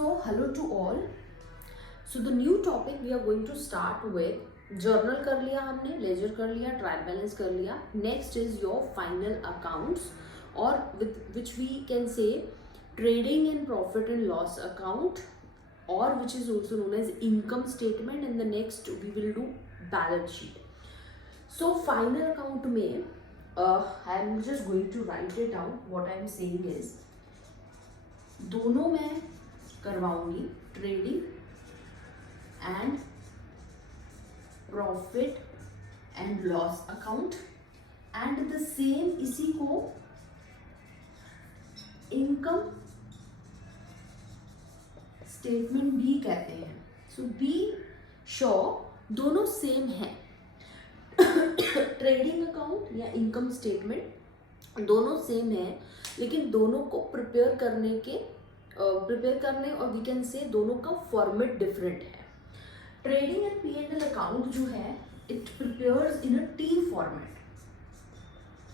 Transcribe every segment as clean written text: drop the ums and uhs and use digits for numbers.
So, hello to all. So, the new topic we are going to start with journal कर लिया हमने, laser कर लिया, trial balance कर लिया. Next is your final accounts और which we can say trading and profit and loss account और which is also known as income statement. And the next we will do balance sheet. So final account में I am just going to write it out. What I am saying is दोनों मैं करवाऊंगी, trading and profit and loss account, and the same इसी को income statement भी कहते हैं. सो be sure दोनों सेम है. ट्रेडिंग अकाउंट या इनकम स्टेटमेंट दोनों सेम है, लेकिन दोनों को प्रिपेयर करने और वी कैन से दोनों का फॉर्मेट डिफरेंट है. ट्रेडिंग एंड P&L अकाउंट जो है it prepares in a T format.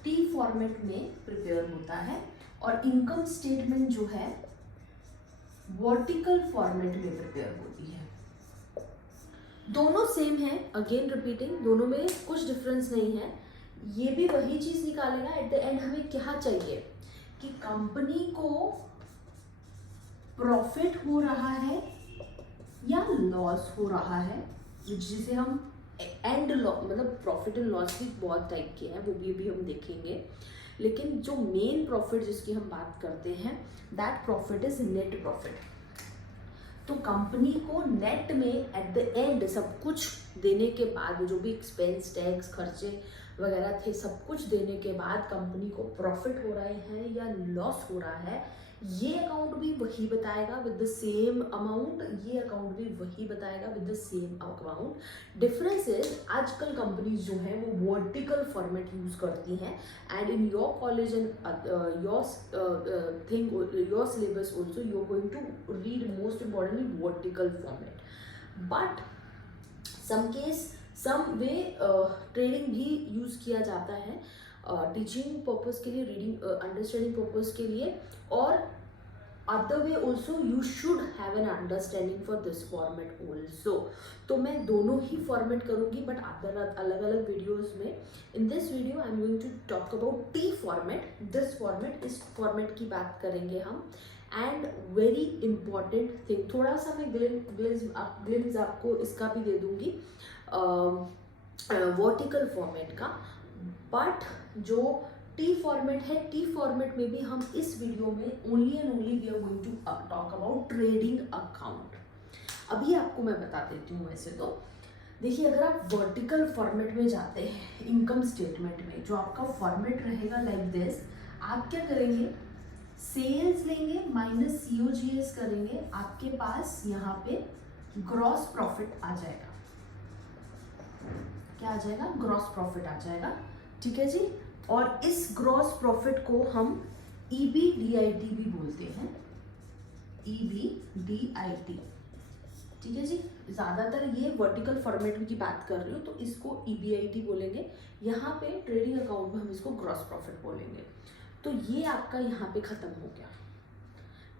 T format में प्रिपेयर होता है और इनकम स्टेटमेंट जो है वर्टिकल फॉर्मेट में प्रिपेयर होती है. दोनों सेम है, अगेन रिपीटिंग, दोनों में कुछ डिफरेंस नहीं है. ये भी वही चीज निकालेगा. एट द एंड हमें क्या चाहिए कि कंपनी को प्रॉफिट हो रहा है या लॉस हो रहा है, जिसे हम एंड मतलब प्रॉफिट एंड लॉस भी बहुत टाइप के हैं, वो भी हम देखेंगे. लेकिन जो मेन प्रॉफिट जिसकी हम बात करते हैं that profit is net profit. तो कंपनी को नेट में एट द एंड सब कुछ देने के बाद, जो भी एक्सपेंस टैक्स खर्चे वगैरह थे, सब कुछ देने के बाद कंपनी को प्रॉफिट हो रहे हैं या लॉस हो रहा है, ये अकाउंट भी वही बताएगा विद द सेम अमाउंट, ये अकाउंट भी वही बताएगा with the same amount. Difference is आजकल कंपनीज जो हैं वो वर्टिकल फॉर्मेट यूज करती हैं. And in your college and your thing, your syllabus also you are going to read most importantly vertical format. But some way trading भी use किया जाता है टीचिंग पर्पस के लिए, रीडिंग अंडरस्टैंडिंग पर्पस के लिए, और other way also you should have an understanding for this format also. तो मैं दोनों ही फॉर्मेट करूंगी बट अलग अलग वीडियोज में. In this video I am going to talk about T format, this format, इस फॉर्मेट की बात करेंगे हम. एंड वेरी इंपॉर्टेंट थिंग, थोड़ा सा मैं ग्लिम्स आपको इसका भी दे दूंगी वर्टिकल फॉर्मेट का. बट जो टी फॉर्मेट है, टी फॉर्मेट में भी हम इस वीडियो में only and only we are going to talk about trading account. अभी आपको मैं बता देती हूँ. वैसे तो देखिए, अगर आप वर्टिकल फॉर्मेट में जाते हैं इनकम स्टेटमेंट में, जो आपका फॉर्मेट रहेगा लाइक दिस, आप क्या करेंगे, सेल्स लेंगे माइनस COGS करेंगे, आपके पास यहाँ पे ग्रॉस प्रॉफिट आ जाएगा. क्या आ जाएगा? ग्रॉस प्रॉफिट आ जाएगा. ठीक है जी. और इस ग्रॉस प्रॉफिट को हम EBDIT भी बोलते हैं, EBDIT. ठीक है जी. ज़्यादातर ये वर्टिकल फॉर्मेट की बात कर रही हूँ तो इसको EBIT बोलेंगे. यहाँ पे ट्रेडिंग अकाउंट में हम इसको ग्रॉस प्रॉफिट बोलेंगे. तो ये आपका यहाँ पे ख़त्म हो गया.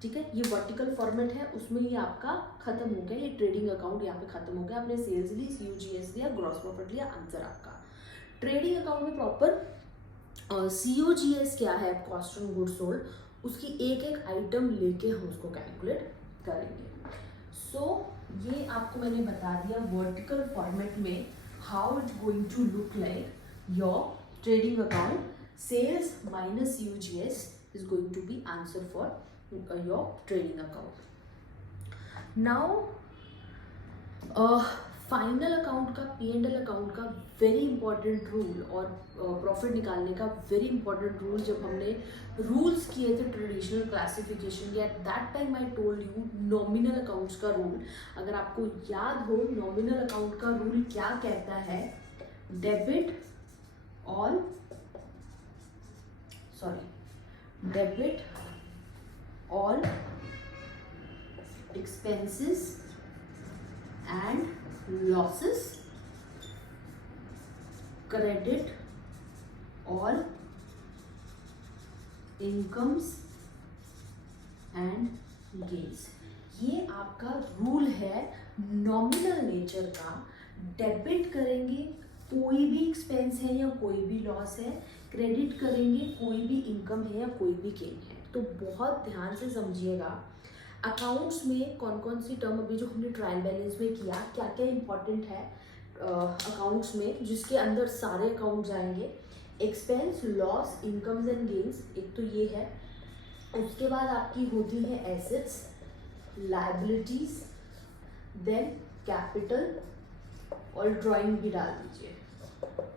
ठीक है, ये वर्टिकल फॉर्मेट है, उसमें ये आपका खत्म हो गया. ये ट्रेडिंग अकाउंट यहाँ पे खत्म हो गया. आपने सेल्स ली, COGS लिया, ग्रॉस प्रॉफिट लिया, आंसर आपका. ट्रेडिंग अकाउंट में प्रॉपर COGS क्या है, कॉस्ट ऑफ गुड्स सोल्ड, उसकी एक एक आइटम लेके हम उसको कैलकुलेट करेंगे. सो ये आपको मैंने बता दिया वर्टिकल फॉर्मेट में how it going to look like your trading account. Sales minus COGS is going to be answer for your trading account. Now final account का, P&L अकाउंट का वेरी इंपॉर्टेंट रूल और profit निकालने का very important rule, जब हमने rules किए थे traditional classification के, at that time I told you nominal accounts का रूल. अगर आपको याद हो, नॉमिनल अकाउंट का रूल क्या कहता है, debit all expenses and losses, credit all incomes and gains. ये आपका रूल है नॉमिनल नेचर का। डेबिट करेंगे कोई भी एक्सपेंस है या कोई भी लॉस है, क्रेडिट करेंगे कोई भी इनकम है या कोई भी गेन है। तो बहुत ध्यान से समझिएगा अकाउंट्स में कौन कौन सी टर्म अभी जो हमने ट्रायल बैलेंस में किया, क्या क्या इंपॉर्टेंट है अकाउंट्स में, जिसके अंदर सारे अकाउंट्स आएंगे। Expense, loss, incomes and gains, एक तो ये है। उसके बाद आपकी होती है एसेट्स, लायबिलिटीज, देन कैपिटल और ड्राइंग भी डाल दीजिए।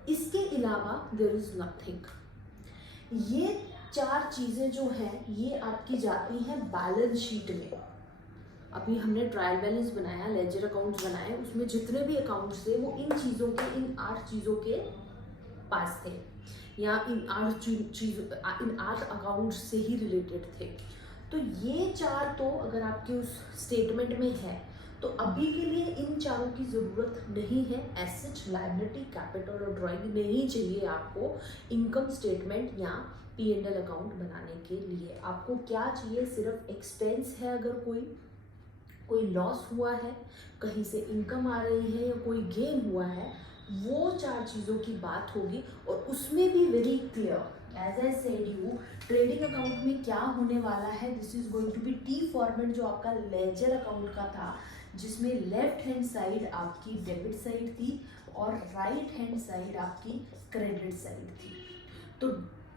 इसके अलावा देयर इज नथिंग। ये 4 चीज़ें जो हैं ये आपकी जाती हैं बैलेंस शीट में। अभी हमने ट्रायल बैलेंस बनाया, लेजर अकाउंट्स बनाए, उसमें जितने भी अकाउंट्स थे वो इन चीज़ों के, इन 8 चीज़ों के पास थे, या इन 8 अकाउंट्स से ही रिलेटेड थे। तो ये 4 तो अगर आपके उस स्टेटमेंट में है तो अभी के लिए इन 4 की ज़रूरत नहीं है। एसेट, लायबिलिटी, कैपिटल और ड्राइंग नहीं चाहिए आपको इनकम स्टेटमेंट या P&L अकाउंट बनाने के लिए। आपको क्या चाहिए, सिर्फ एक्सपेंस है, अगर कोई लॉस हुआ है, कहीं से इनकम आ रही है या कोई गेन हुआ है, वो 4 चीज़ों की बात होगी। और उसमें भी very clear, as I said you, trading account में क्या होने वाला है, this is going to be T format जो आपका लेजर अकाउंट का था, जिसमें लेफ्ट हैंड साइड आपकी डेबिट साइड थी और राइट हैंड साइड आपकी क्रेडिट साइड थी। तो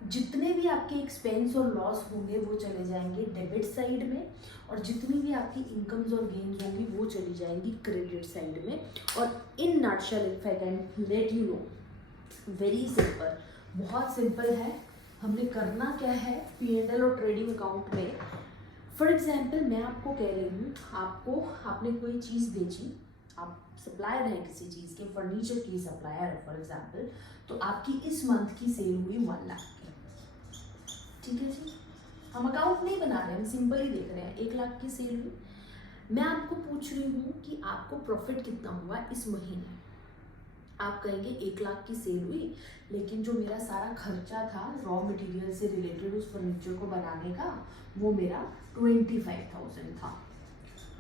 जितने भी आपके एक्सपेंस और लॉस होंगे वो चले जाएंगे डेबिट साइड में, और जितनी भी आपकी इनकम्स और गेन्स होंगी वो चली जाएंगी क्रेडिट साइड में। और in nutshell if I can let you know, very simple, बहुत सिंपल है। हमने करना क्या है P&L और ट्रेडिंग अकाउंट में। फॉर एग्जाम्पल मैं आपको कह रही हूँ, आपने कोई चीज़ बेची, आप सप्लायर हैं किसी चीज़ के, फर्नीचर की सप्लायर है फॉर एग्जाम्पल, तो आपकी इस मंथ की सेल हुई 1 लाख की, ठीक है जी। हम अकाउंट नहीं बना रहे, हम सिंपल ही देख रहे हैं, 1 लाख की सेल हुई। मैं आपको पूछ रही हूँ कि आपको प्रॉफिट कितना हुआ इस महीने। आप कहेंगे 1 लाख की सेल हुई, लेकिन जो मेरा सारा खर्चा था रॉ मटेरियल से रिलेटेड उस फर्नीचर को बनाने का, वो मेरा 25,000 था।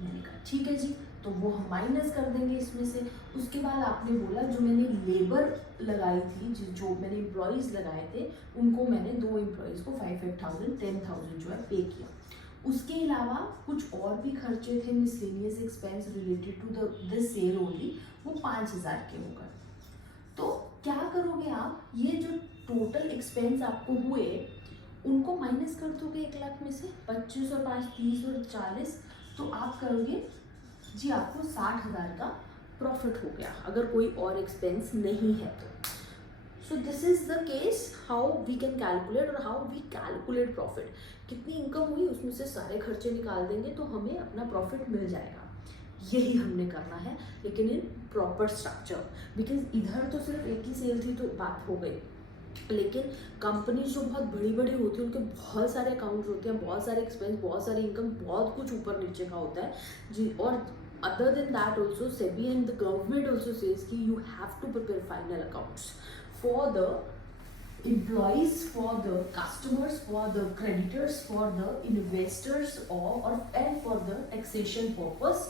मैंने कहा ठीक है जी, तो वो हम माइनस कर देंगे इसमें से। उसके बाद आपने बोला जो मैंने लेबर लगाई थी, जो मैंने एम्प्लॉयज़ लगाए थे, उनको मैंने 2 एम्प्लॉयज़ को 5,000 10,000 जो है पे किया। उसके अलावा कुछ और भी खर्चे थे, miscellaneous expense related to this sale only, वो 5,000 के हो गए। तो क्या करोगे आप, ये जो टोटल एक्सपेंस आपको हुए उनको माइनस कर दोगे 1 लाख में से, 25 और 5 30 और 40, तो आप करोगे जी आपको 60,000 का प्रॉफिट हो गया, अगर कोई और एक्सपेंस नहीं है तो। So this is the case how we can calculate, और हाउ वी कैलकुलेट प्रॉफिट। कितनी इनकम हुई उसमें से सारे खर्चे निकाल देंगे तो हमें अपना प्रॉफिट मिल जाएगा। यही हमने करना है, लेकिन इन प्रॉपर स्ट्रक्चर, बिकॉज इधर तो सिर्फ एक ही सेल थी तो बात हो गई, लेकिन कंपनी जो बहुत बड़ी बड़ी होती है उनके बहुत सारे अकाउंट्स होते हैं, बहुत सारे एक्सपेंस, बहुत सारी इनकम, बहुत कुछ ऊपर नीचे का होता है जी। और other than that also SEBI and the government also says कि you have to prepare final accounts for the employees, for the customers, for the creditors, for the investors, or and for the taxation purpose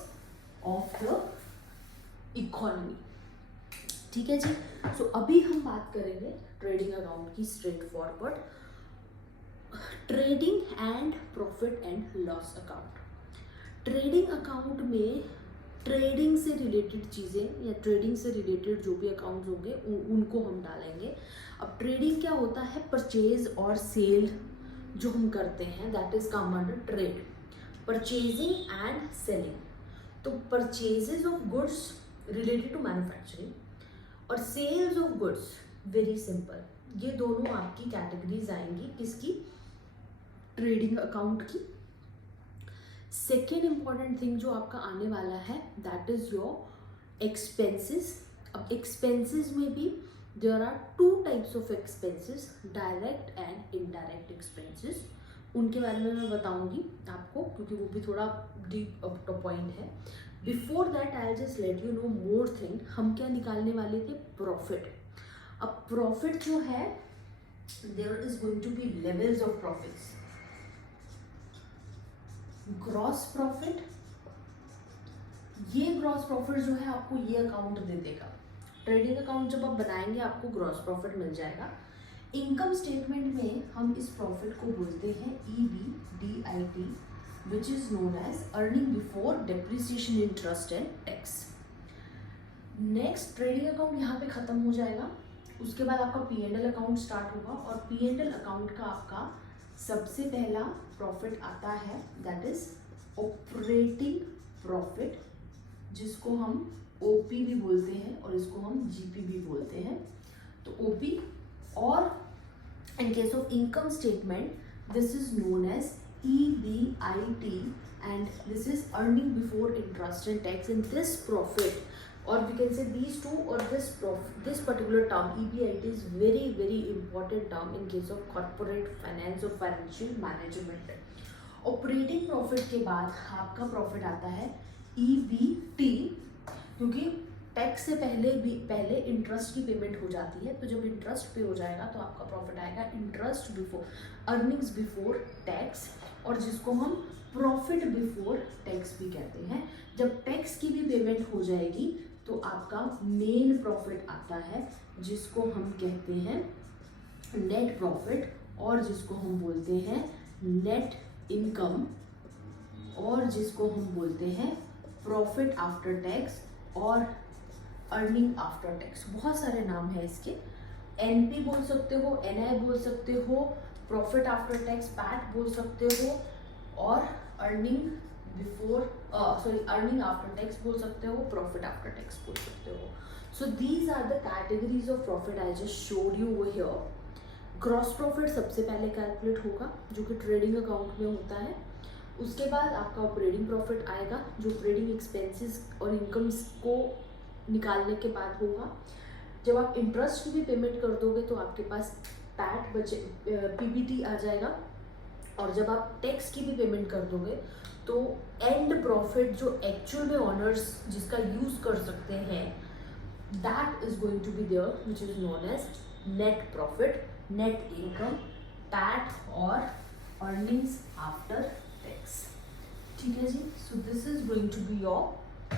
of the economy। ठीक है जी। सो अभी हम बात करेंगे trading account की straight forward, trading and profit and loss account. Trading account में trading से रिलेटेड चीज़ें या ट्रेडिंग से रिलेटेड जो भी अकाउंट्स होंगे उनको हम डालेंगे। अब ट्रेडिंग क्या होता है, परचेज और सेल जो हम करते हैं, that is come under trade, purchasing and selling. तो purchases of goods related to manufacturing और sales of goods, very simple, ये दोनों आपकी कैटेगरीज आएंगी किसकी, ट्रेडिंग अकाउंट की। सेकेंड इंपॉर्टेंट थिंग जो आपका आने वाला है दैट इज योर एक्सपेंसेस। अब एक्सपेंसेस में भी there are 2 types of expenses, direct and indirect expenses. उनके बारे में मैं बताऊंगी आपको, क्योंकि वो भी थोड़ा डीप पॉइंट है। Before that I just let you know more thing, हम क्या निकालने वाले थे, प्रॉफिट। अब प्रॉफिट जो है, there is going to be levels of profits, gross profit, ये ग्रॉस प्रॉफिट जो है आपको ये अकाउंट दे देगा। ट्रेडिंग अकाउंट जब आप बनाएंगे आपको ग्रॉस प्रॉफिट मिल जाएगा। इनकम स्टेटमेंट में हम इस प्रॉफिट को बोलते हैं EBDIT, which is known as earning before depreciation interest and tax. Next trading account यहाँ पे खत्म हो जाएगा। उसके बाद आपका P&L अकाउंट स्टार्ट होगा और P&L अकाउंट का आपका सबसे पहला प्रॉफिट आता है दैट इज ऑपरेटिंग प्रॉफिट, जिसको हम OP भी बोलते हैं और इसको हम GP भी बोलते हैं। तो OP, और in case of income statement, this is known as EBIT and this is earning before interest and tax. In this profit, or we can say these two, or this particular term EBIT is very important term in case of corporate finance or financial management. Operating profit के बाद आपका profit आता है EBT, क्योंकि tax से पहले interest की payment हो जाती है। तो जब इंटरेस्ट पे हो जाएगा तो आपका प्रॉफिट आएगा interest before, earnings before tax, और जिसको हम प्रॉफिट बिफोर टैक्स भी कहते हैं। जब टैक्स की भी पेमेंट हो जाएगी तो आपका मेन प्रॉफिट आता है, जिसको हम कहते हैं नेट प्रॉफिट, और जिसको हम बोलते हैं नेट इनकम, और जिसको हम बोलते हैं प्रॉफिट आफ्टर टैक्स और अर्निंग आफ्टर टैक्स। बहुत सारे नाम है इसके, NP बोल सकते हो, NI बोल सकते हो, प्रॉफिट आफ्टर टैक्स पैट बोल सकते हो, और अर्निंग अर्निंग आफ्टर टैक्स बोल सकते हो, प्रॉफिट आफ्टर टैक्स बोल सकते हो। So these are the categories of profit I just showed you over here. Gross profit सबसे पहले कैलकुलेट होगा जो कि ट्रेडिंग अकाउंट में होता है। उसके बाद आपका ऑपरेटिंग प्रॉफिट आएगा जो ऑपरेटिंग एक्सपेंसेस और इनकम्स को निकालने के बाद होगा। जब आप इंटरेस्ट की भी पेमेंट कर दोगे तो आपके पास पैट बचे, PBT आ जाएगा, और जब आप टैक्स की भी पेमेंट कर दोगे तो एंड प्रॉफिट जो एक्चुअल में ऑनर्स जिसका यूज कर सकते हैं that is going to be there, which is known as net profit, net income, PAT और अर्निंग्स आफ्टर टैक्स। ठीक है जी। So this is going to be your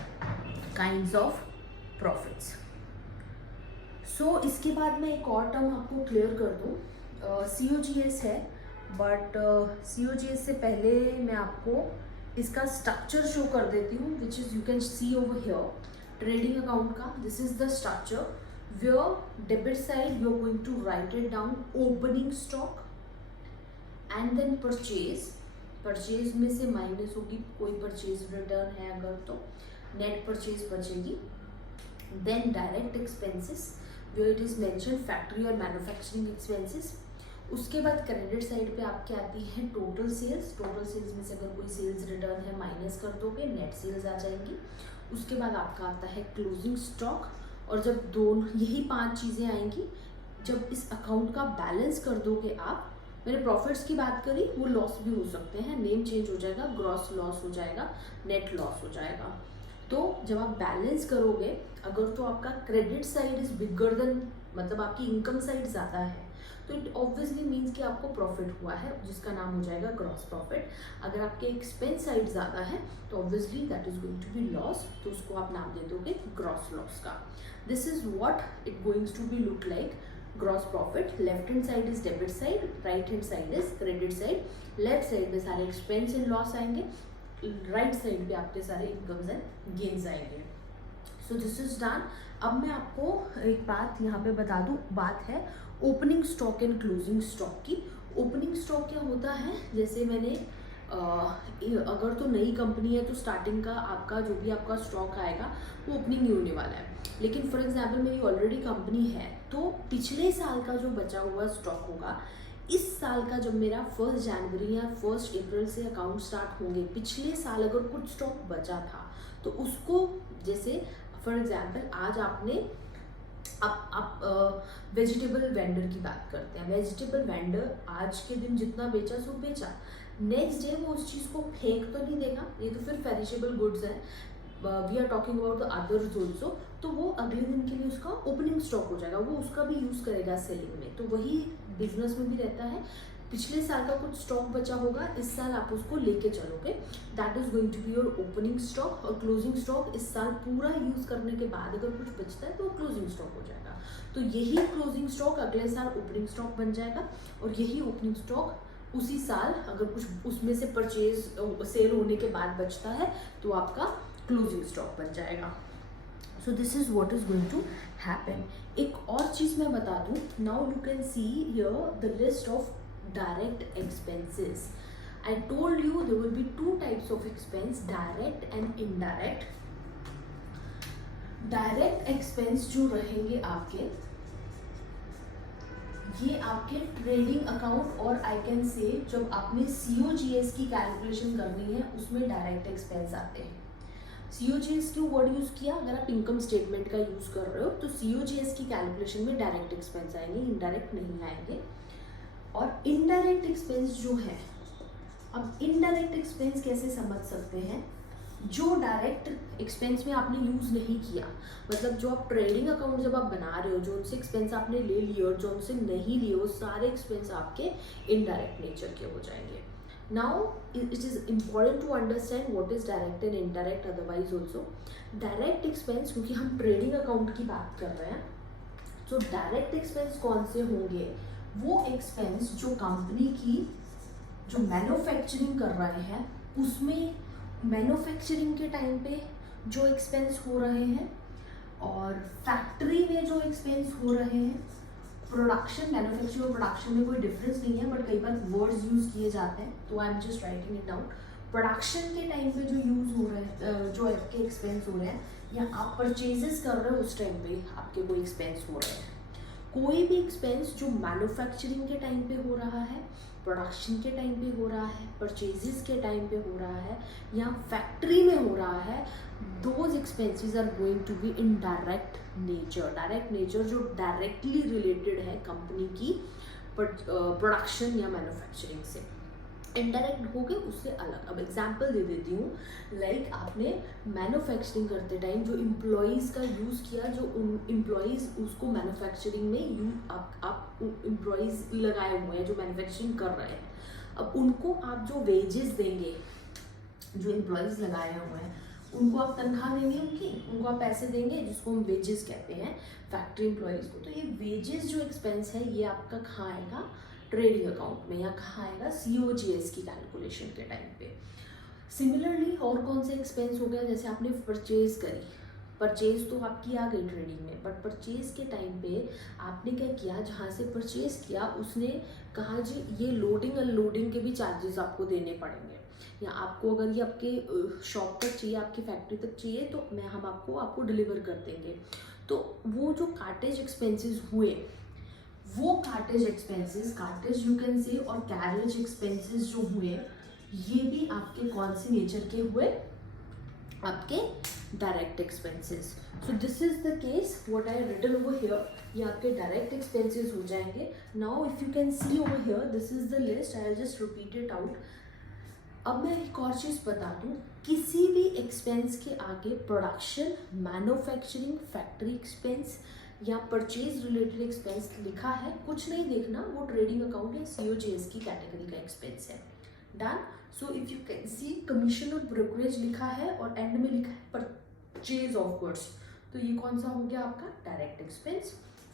kinds of profits. So इसके बाद मैं एक और टर्म आपको क्लियर कर दूँ, COGS है, बट COGS से पहले मैं आपको इसका स्ट्रक्चर शो कर देती हूँ, which is you can see over here. Trading account का this is the structure, where debit side you are going to write it down opening stock and then purchase में से माइनस होगी कोई purchase return है अगर तो net purchase बचेगी। Then direct expenses where it is mention factory और manufacturing expenses. उसके बाद क्रेडिट साइड पे आपके आती है टोटल सेल्स। टोटल सेल्स में से अगर कोई सेल्स रिटर्न है माइनस कर दोगे, नेट सेल्स आ जाएंगी। उसके बाद आपका आता है क्लोजिंग स्टॉक, और जब दोनों यही 5 चीज़ें आएंगी, जब इस अकाउंट का बैलेंस कर दोगे आप, मैंने प्रॉफिट्स की बात करी, वो लॉस भी हो सकते हैं, नेम चेंज हो जाएगा, ग्रॉस लॉस हो जाएगा, नेट लॉस हो जाएगा। तो जब आप बैलेंस करोगे, अगर तो आपका credit side is bigger than, मतलब आपकी इनकम साइड ज़्यादा है, तो इट ऑब्वियसली मीन्स कि आपको प्रॉफिट हुआ है, जिसका नाम हो जाएगा ग्रॉस प्रॉफिट। अगर आपके एक्सपेंस साइड ज़्यादा है तो obviously that is going to be loss, तो उसको आप नाम दे दोगे ग्रॉस लॉस का। This is what it goings to be look like gross profit. Left hand side is debit side, right hand side is credit side. Left side में सारे expense and loss आएंगे, राइट साइड पे आपके सारे incomes and gains आएंगे। So this is done. अब मैं आपको एक बात यहाँ पे बता दूँ, बात है opening stock and closing stock की। ओपनिंग स्टॉक क्या होता है, जैसे मैंने अगर तो नई कंपनी है तो स्टार्टिंग का आपका जो भी आपका स्टॉक आएगा वो ओपनिंग नहीं होने वाला है। लेकिन फॉर एग्जांपल मेरी ऑलरेडी कंपनी है तो पिछले साल का जो बचा हुआ स्टॉक होगा, इस साल का जब मेरा 1 जनवरी या 1 अप्रैल से अकाउंट स्टार्ट होंगे, पिछले साल अगर कुछ स्टॉक बचा था तो उसको, जैसे फॉर एग्जांपल आज आपने आप वेजिटेबल वेंडर की बात करते हैं, वेजिटेबल वेंडर आज के दिन जितना बेचा सो बेचा, नेक्स्ट डे वो उस चीज़ को फेंक तो नहीं देगा, ये तो फिर पेरिशेबल गुड्स है, we are talking about the others also, तो वो अगले दिन के लिए उसका ओपनिंग स्टॉक हो जाएगा, वो उसका भी यूज़ करेगा सेलिंग में। तो वही बिजनेस में भी रहता है, पिछले साल का कुछ स्टॉक बचा होगा, इस साल आप उसको लेके चलोगे, that is going to be your opening stock. और क्लोजिंग स्टॉक इस साल पूरा यूज करने के बाद अगर कुछ बचता है तो वो क्लोजिंग स्टॉक हो जाएगा। तो यही क्लोजिंग स्टॉक अगले साल ओपनिंग स्टॉक बन जाएगा, और यही ओपनिंग स्टॉक उसी साल अगर कुछ उसमें से परचेज सेल होने के बाद बचता है तो आपका क्लोजिंग स्टॉक बन जाएगा। So this is what is going to happen. एक और चीज़ मैं बता दूँ, now you can see here the list of direct expenses. I told you there will be two types of expense, direct and indirect. Direct expense जो रहेंगे आपके, ये आपके ट्रेडिंग अकाउंट और आई कैन से जब आपने COGS की calculation करनी है उसमें डायरेक्ट एक्सपेंस आते हैं। COGS क्यों वर्ड यूज किया? अगर आप इनकम स्टेटमेंट का यूज कर रहे हो तो COGS की कैलकुलेशन में डायरेक्ट एक्सपेंस आएंगे, इनडायरेक्ट नहीं आएंगे। और इनडायरेक्ट एक्सपेंस जो है, अब इनडायरेक्ट एक्सपेंस कैसे समझ सकते हैं? जो डायरेक्ट एक्सपेंस में आपने यूज़ नहीं किया, मतलब जो आप ट्रेडिंग अकाउंट जब आप बना रहे हो, जो उनसे एक्सपेंस आपने ले लिए और जो उनसे नहीं लिए, वो सारे एक्सपेंस आपके इनडायरेक्ट नेचर के हो जाएंगे। Now it is important to understand what is direct and indirect, otherwise also direct expense, क्योंकि हम ट्रेडिंग अकाउंट की बात कर रहे हैं, तो डायरेक्ट एक्सपेंस कौन से होंगे? वो एक्सपेंस जो कंपनी की जो मैन्युफैक्चरिंग कर रहे हैं उसमें मैन्युफैक्चरिंग के टाइम पे जो एक्सपेंस हो रहे हैं, और फैक्ट्री में जो एक्सपेंस हो रहे हैं। प्रोडक्शन, मैन्युफैक्चरिंग और प्रोडक्शन में कोई डिफरेंस नहीं है, बट कई बार वर्ड्स यूज किए जाते हैं, तो आई am just writing it down. Production के टाइम पे जो यूज हो रहे हैं, जो आपके एक्सपेंस हो रहे हैं, या आप परचेजेस कर रहे हो उस टाइम पे आपके कोई एक्सपेंस हो रहे हैं। कोई भी एक्सपेंस जो मैन्युफैक्चरिंग के टाइम पे हो रहा है, प्रोडक्शन के टाइम पे हो रहा है, परचेजेस के टाइम पे हो रहा है, या फैक्ट्री में हो रहा है, those expenses are going to be in direct nature. Direct nature जो डायरेक्टली रिलेटेड है कंपनी की प्रोडक्शन या मैन्युफैक्चरिंग से। इनडायरेक्ट हो गए उससे अलग। अब एग्जाम्पल दे देती हूँ, लाइक आपने मैन्युफैक्चरिंग करते टाइम जो एम्प्लॉयज़ का यूज़ किया, जो उन एम्प्लॉयज़ उसको मैन्युफैक्चरिंग में आप एम्प्लॉयज़ लगाए हुए हैं जो मैन्युफैक्चरिंग कर रहे हैं, अब उनको आप जो वेजेस देंगे, जो एम्प्लॉयज़ लगाए हुए हैं उनको आप तनख्वाह देंगे, उनको आप पैसे देंगे, जिसको हम वेजेस कहते हैं फैक्ट्री एम्प्लॉयज़ को। तो ये वेजेस जो एक्सपेंस है ये आपका कहाँ आएगा? ट्रेडिंग अकाउंट में, या कहाँ आएगा? COGS की कैलकुलेशन के टाइम पे। सिमिलरली और कौन से एक्सपेंस हो गया? जैसे आपने परचेज करी, परचेज तो आपकी आ गई ट्रेडिंग में, बट परचेज के टाइम पे आपने क्या किया? जहाँ से परचेज किया उसने कहा जी ये लोडिंग अनलोडिंग के भी चार्जेस आपको देने पड़ेंगे, या आपको अगर ये आपके शॉप तक चाहिए, आपकी फैक्ट्री तक चाहिए, तो हम आपको डिलीवर कर देंगे। तो वो जो कार्टेज एक्सपेंसेस हुए, वो cartage expenses, cartage you can say, और कैरेज एक्सपेंसेस जो हुए, ये भी आपके कौन से नेचर के हुए? आपके direct expenses. So this is the case what I written over here, ये आपके डायरेक्ट एक्सपेंसेस हो जाएंगे। Now if you can see over here, this is the list, I will just repeat it out. अब मैं एक और चीज़ बता दूँ, किसी भी एक्सपेंस के आगे प्रोडक्शन, मैन्युफैक्चरिंग, फैक्ट्री एक्सपेंस या परचेज रिलेटेड एक्सपेंस लिखा है, कुछ नहीं देखना, वो ट्रेडिंग अकाउंट या COGS की कैटेगरी का एक्सपेंस है। Done. So if you can C commission और ब्रोकरेज लिखा है और एंड में लिखा है परचेज ऑफ गुड्स, तो ये कौन सा हो गया आपका? Direct expense.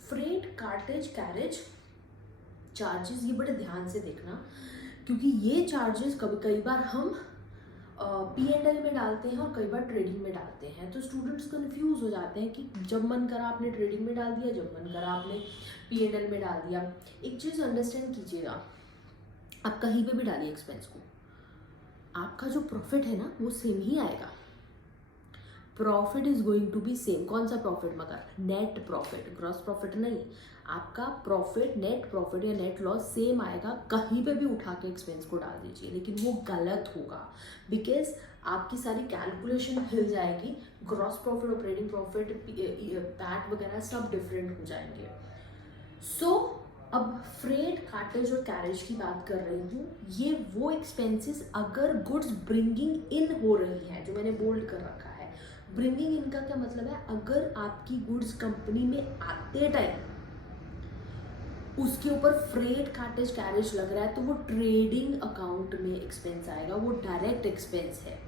Freight, cartage, carriage charges, ये बड़े ध्यान से देखना, क्योंकि ये चार्जेस कई बार हम P&L में डालते हैं और कई बार ट्रेडिंग में डालते हैं, तो स्टूडेंट्स कंफ्यूज हो जाते हैं कि जब मन करा आपने ट्रेडिंग में डाल दिया, जब मन करा आपने P&L में डाल दिया। एक चीज़ अंडरस्टैंड कीजिएगा, आप कहीं पे भी डालिए एक्सपेंस को, आपका जो प्रॉफिट है ना वो सेम ही आएगा। Profit is going to be same. कौन सा प्रॉफिट? मगर नेट प्रॉफिट, ग्रॉस प्रॉफिट नहीं। आपका प्रॉफिट, नेट प्रॉफिट या नेट लॉस सेम आएगा, कहीं पे भी उठा के एक्सपेंस को डाल दीजिए, लेकिन वो गलत होगा, बिकॉज आपकी सारी कैलकुलेशन हिल जाएगी। Gross profit, operating profit, PAT वगैरह सब डिफरेंट हो जाएंगे। सो अब फ्रेट, कार्टेज और कैरेज की बात कर रही हूँ, ये वो एक्सपेंसेस अगर गुड्स ब्रिंगिंग इन हो रही है, जो मैंने बोल्ड कर रखा है। ब्रिंगिंग इन का क्या मतलब है? अगर आपकी गुड्स कंपनी में आते टाइम उसके ऊपर फ्रेट कार्टेज कैरेज लग रहा है तो वो ट्रेडिंग अकाउंट में एक्सपेंस आएगा, वो डायरेक्ट एक्सपेंस है।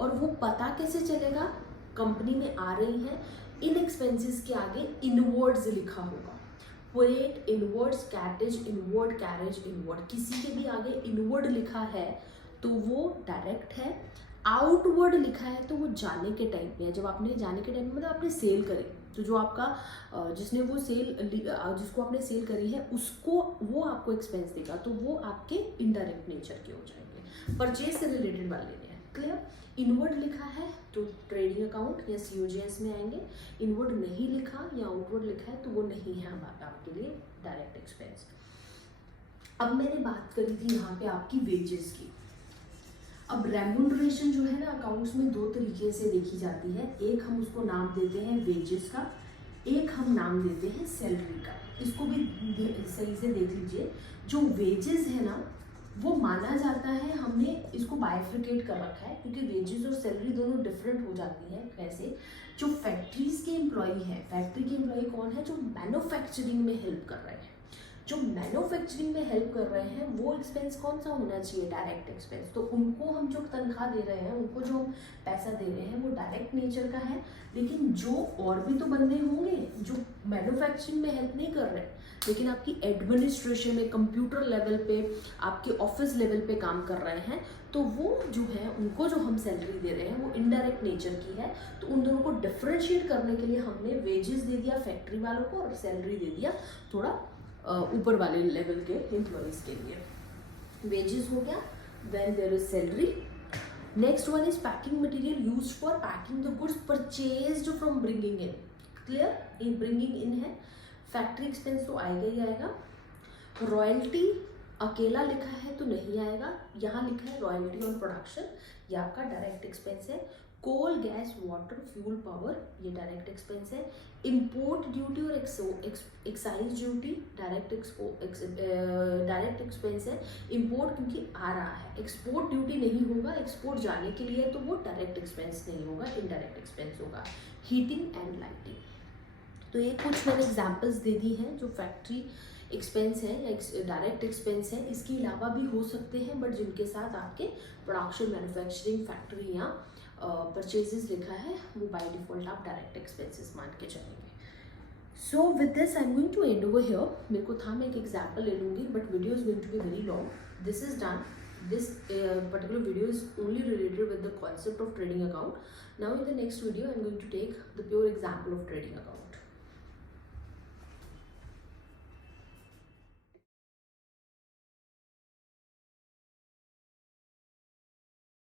और वो पता कैसे चलेगा, कंपनी में आ रही है, इन एक्सपेंसेस के आगे इनवर्ड्स लिखा होगा, freight inwards, cartage inward, carriage inward, किसी के भी आगे इनवर्ड लिखा है तो वो डायरेक्ट है, आउटवर्ड लिखा है तो वो जाने के टाइम पे है। जब आपने जाने के टाइम पे मतलब आपने सेल करी, तो जो आपका जिसने वो जिसको आपने सेल करी है उसको वो आपको एक्सपेंस देगा, तो वो आपके इनडायरेक्ट नेचर के हो जाएंगे, परचेज से रिलेटेड वाले हैं। क्लियर? इनवर्ड लिखा है तो ट्रेडिंग अकाउंट या COGS में आएंगे, इनवर्ड नहीं लिखा या आउटवर्ड लिखा है तो वो नहीं है आपके लिए डायरेक्ट एक्सपेंस। अब मैंने बात करी थी यहाँ पे आपकी वेजेस की। अब रेम्यूनरेशन जो है ना अकाउंट्स में दो तरीके से देखी जाती है, एक हम उसको नाम देते हैं वेजेस का, एक हम नाम देते हैं सैलरी का। इसको भी सही से देख लीजिए। जो वेजेस है ना वो माना जाता है, हमने इसको बाइफ्रिकेट कर रखा है क्योंकि वेजेस और सैलरी दोनों डिफरेंट हो जाती हैं। कैसे? जो फैक्ट्रीज के एम्प्लॉई हैं, फैक्ट्री के एम्प्लॉई कौन है? जो मैन्युफैक्चरिंग में हेल्प कर रहे हैं। जो मैन्युफैक्चरिंग में हेल्प कर रहे हैं वो एक्सपेंस कौन सा होना चाहिए? Direct expense. तो उनको हम जो तनख्वाह दे रहे हैं, उनको जो पैसा दे रहे हैं वो डायरेक्ट नेचर का है। लेकिन जो और भी तो बंदे होंगे जो मैन्युफैक्चरिंग में हेल्प नहीं कर रहे लेकिन आपकी एडमिनिस्ट्रेशन में, कंप्यूटर लेवल पे, आपके ऑफिस लेवल पे काम कर रहे हैं, तो वो जो है उनको जो हम सैलरी दे रहे हैं वो इनडायरेक्ट नेचर की है। तो उन दोनों को डिफ्रेंशिएट करने के लिए हमने वेजेस दे दिया फैक्ट्री वालों को और सैलरी दे दिया थोड़ा ऊपर वाले लेवल के एम्प्लॉइज के लिए। वेजेस हो गया, then there is salary. Next one is packing material used for packing the goods purchased from bringing in. Clear? In bringing in है, फैक्ट्री एक्सपेंस तो आएगा ही आएगा। रॉयल्टी अकेला लिखा है तो नहीं आएगा, यहाँ लिखा है रॉयल्टी ऑन प्रोडक्शन, ये आपका डायरेक्ट एक्सपेंस है। कोल, गैस, वाटर, फ्यूल, पावर, ये डायरेक्ट एक्सपेंस है। इंपोर्ट ड्यूटी और एक्साइज ड्यूटी डायरेक्ट एक्सपेंस है। इंपोर्ट क्योंकि आ रहा है, एक्सपोर्ट ड्यूटी नहीं होगा, एक्सपोर्ट जाने के लिए तो वो डायरेक्ट एक्सपेंस नहीं होगा, इनडायरेक्ट एक्सपेंस होगा। हीटिंग एंड लाइटिंग, तो ये कुछ मैंने एग्जाम्पल्स दे दी हैं जो फैक्ट्री एक्सपेंस है या डायरेक्ट एक्सपेंस है। इसके अलावा भी हो सकते हैं बट जिनके साथ आपके प्रोडक्शन, मैन्युफैक्चरिंग, फैक्ट्री या परचेजेस लिखा है वो बाय डिफॉल्ट आप डायरेक्ट एक्सपेंसेस मान के चलेंगे। So with this I am going to end over here. मेरे को था मैं एक एग्जाम्पल ले लूँगी but video is going to be very long. This is done, this particular video is only related with the concept of trading account. Now in the next video I am going to take the pure example of trading account.